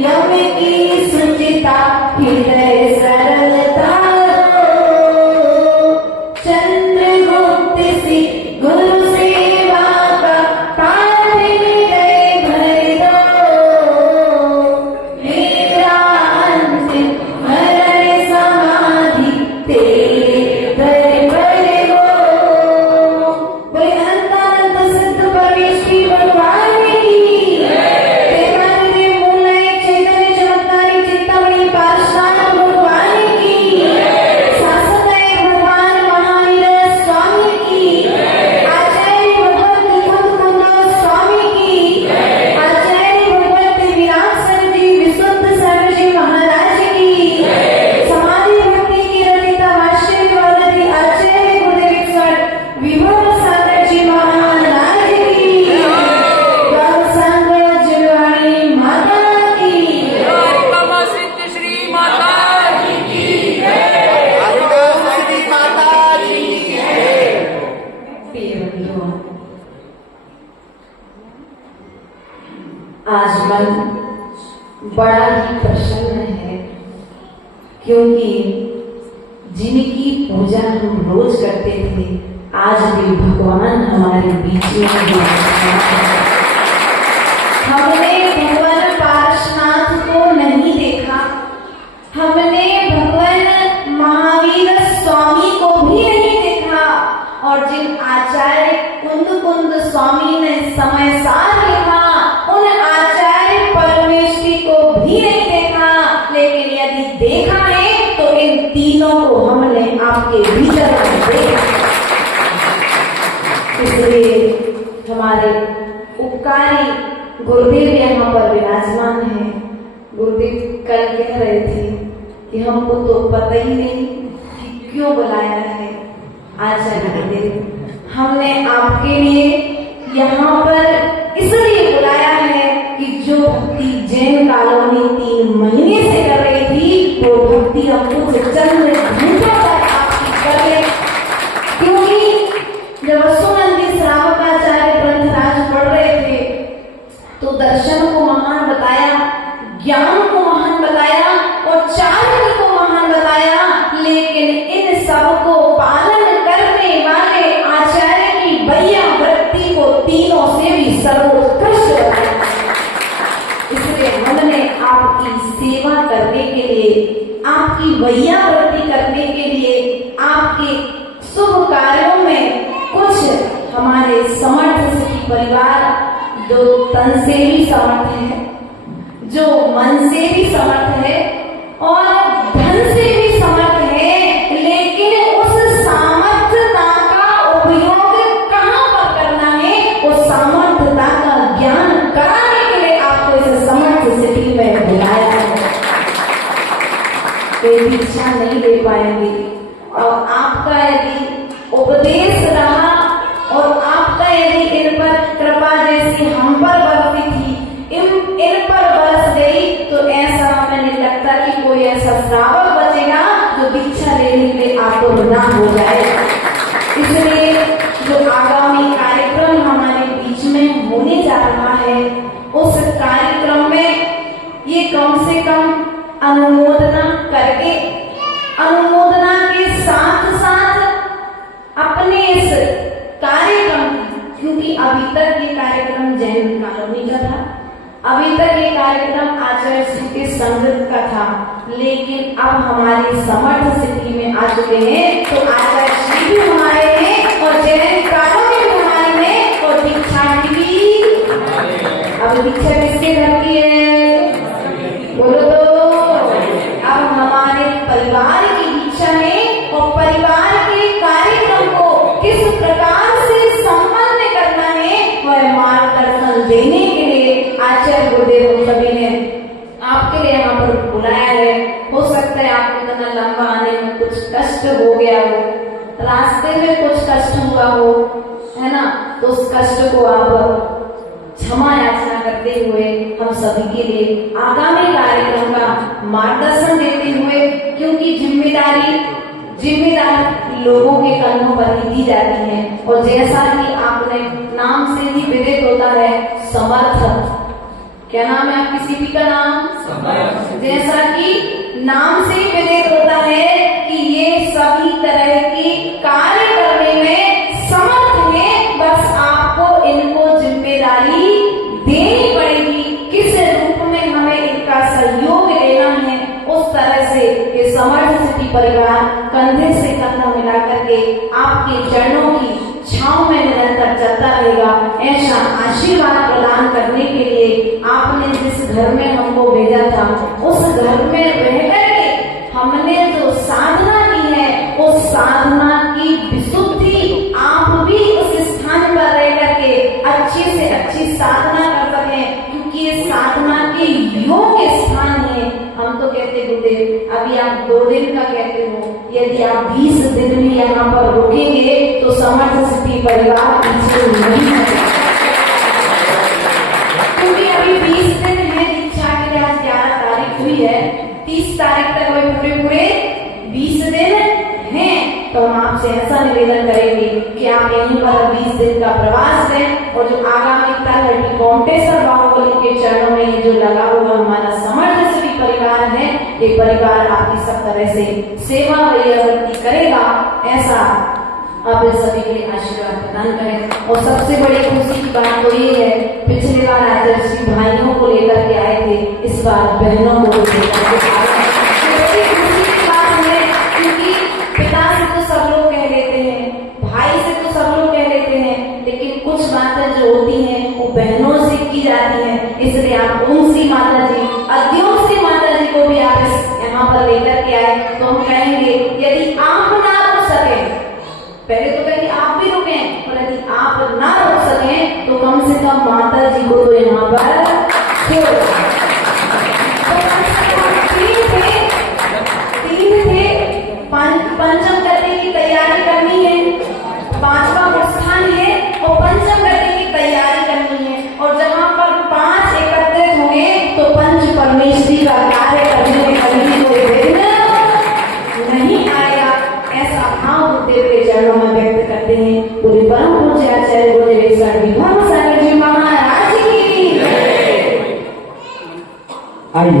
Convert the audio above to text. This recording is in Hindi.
यम की सुचिता हृदय सरलता चंद्रगुप्त सी गुरु सेवा का पाठ हृदय भर दो मेरा अंतिम मरण समाधि तेरे भर भर हो बोले अनंतानंद सिद्ध परमेश्वरी भगवान की आज मन बड़ा ही प्रसन्न है क्योंकि जिनकी पूजा हम रोज करते थे आज भी भगवान हमारे बीच में हमने भगवान पार्श्वनाथ को नहीं देखा, हमने भगवान महावीर स्वामी को भी नहीं देखा और जिन आचार्य कुंद स्वामी ने समय सार लिखा उन आचार्य परमेश्वरी को भी नहीं देखा, लेकिन यदि देखा है तो इन तीनों को हमने आपके भीतर देखा। इसलिए हमारे उपकारी गुरुदेव यहाँ पर विराजमान है। गुरुदेव कल कह रहे थे कि हमको तो पता ही नहीं कि क्यों बुलाया है। आचार्य गुरुदेव हमने आपके लिए यहाँ पर इसलिए बुलाया है कि जो भक्ति जैन कॉलोनी 3 महीने से कर रही थी वो भक्ति अब कुछ चंद घंटों तक आपकी करे, क्योंकि जब सुनंदी श्रावकाचार्य ग्रंथराज पढ़ रहे थे तो दर्शन को महान बताया, ज्ञान को महान बताया और चारित्र को महान बताया, लेकिन इन सबको पालन करने वाले आचार्य की वैया वृत्ति को तीनों से भी सर्वोत्कृष्ट बताया। इसलिए हमने आपकी सेवा करने के लिए, आपकी वैया वृत्ति करने के लिए, आपके शुभ कार्यों में कुछ हमारे समर्थ से परिवार जो तन से भी समर्थ है, जो मन से भी समर्थ है और धन से भी समर्थ है, लेकिन उस सामर्थ्यता का उपयोग कहाँ पर करना है, उस सामर्थ्यता का ज्ञान कराने के लिए आपको इस समर्थ सिद्धि में बुलाया है। कोई दीक्षा नहीं दे पाएंगे और आपका यदि उपदेश रहा और आपका यदि इन पर कृपा जैसी हम पर बरती थी, इन पर बरस गई, तो ऐसा हमें नहीं लगता कि कोई ऐसा श्रावक बचेगा जो दीक्षा लेने के लिए आपको ना हो जाए। इसलिए जो आगामी कार्यक्रम हमारे बीच में होने जा रहा है उस कार्यक्रम में ये कम से कम अनुमोदना करके, अनुमोदना के साथ साथ अपने इस कार्यक्रम, क्योंकि अभी तक ये कार्यक्रम जैन कॉलोनी का था, अभी तक ये कार्यक्रम आचार्य श्री के संघ का था, लेकिन अब हमारे समर्थ सिद्धि में आ चुके हैं तो आचार्य श्री भी हमारे हैं और जैन कॉलोनी भी हमारे हैं और दीक्षा भी। अब दीक्षा किसके घर की है बोलो तो? अब हमारे परिवार की दीक्षा है और परिवार के कार्यक्रम को किस प्रकार से संपन्न करना है वह मार्गदर्शन देने के लिए आचार्य गुरुदेव सभी ने आपके लिए यहाँ पर बुलाया है। हो सकता है आपको इतना लंबा आने में कुछ कष्ट हो गया हो, रास्ते में कुछ कष्ट हुआ हो, है ना, तो उस कष्ट को आप क्षमा याचना करते हुए हम सभी के लिए आगामी कार्यक्रम का मार्गदर्शन देते हुए, क्योंकि जिम्मेदारी लोगों के कंधों पर ही दी जाती है और जैसा कि आपने नाम से ही विदित होता है समर्थ, क्या नाम है आपकी सीपी का नाम? जैसा कि नाम से ही विदित होता है कि ये सभी तरह की कार्य करने में समर्थ है, बस आपको इनको जिम्मेदारी देनी पड़ेगी। किस रूप में हमें इनका सहयोग लेना है, उस तरह से ये समर्थ सिटी परिवार कंधे से कंधा मिला करके आपके चरणों की छांव में निरंतर चलता रहेगा। ऐसा आशीर्वाद प्रदान करने के लिए आपने जिस घर में हमको भेजा था, उस घर में रह करके हमने जो साधना की है, उस साधना की विशुद्धि आप भी उस स्थान पर रह करके अच्छे से अच्छी साधना कर सकें, क्योंकि ये साधना के योग्य स्थान है। हम तो कहते गुरुदेव अभी आप 2 दिन का कहते हो, यदि आप 20 दिन भी यहाँ पर रुकेंगे तो समर्थ सिटी परिवार पीछे नहीं है, क्योंकि अभी 20 दिन है दीक्षा के लिए। आज 11 तारीख हुई है, 30 तारीख तक वही पूरे 20 दिन हैं। तो हम आपसे ऐसा निवेदन करेंगे कि आप यहीं पर 20 दिन का प्रवास लें, और जो आगामी तलहटी कोंटेश्वर बाहुबली के चरणों में जो लगा हुआ हमारा समर्थ सिटी परिवार है, ये परिवार आपकी सब तरह से सेवा वैयावृत्ति करेगा। ऐसा आप इस सभी के लिए आशीर्वाद प्रदान करें। और सबसे बड़ी खुशी की बात तो ये है, पिछले बार आदर्शी भाइयों को लेकर के आए थे, इस बार बहनों को लेकर के आए हैं। खुशी की बात है, क्योंकि पिता से तो सब लोग कह लेते हैं, भाई से तो सब लोग कह लेते हैं, लेकिन कुछ बातें जो होती हैं वो बहनों से की जाती हैं। इसलिए आप उनसी माता जी, अद्यों से माता जी को भी आप यहाँ पर लेकर के आए। तो हम कहेंगे यदि आप ना रुक सके, पहले तो कहेंगे आप भी रुकें, और यदि आप ना रुक सके तो कम से कम माता जी को तो यहाँ पर छोड़। पंचम गति की तैयारी करनी है, 5वां प्रस्थान है, और पंचम गति की तैयारी करनी है। और जहाँ पर 5 एकत्रित होंगे तो पंच परमेश्वरी का कार्य करने में कभी कोई विघ्न नहीं आएगा। ऐसा भाव गुरुदेव के चरणों में व्यक्त करते हैं। पूरे परम पूज्य आचार्य गुरुदेव विभा सागर जी महाराज की। आइए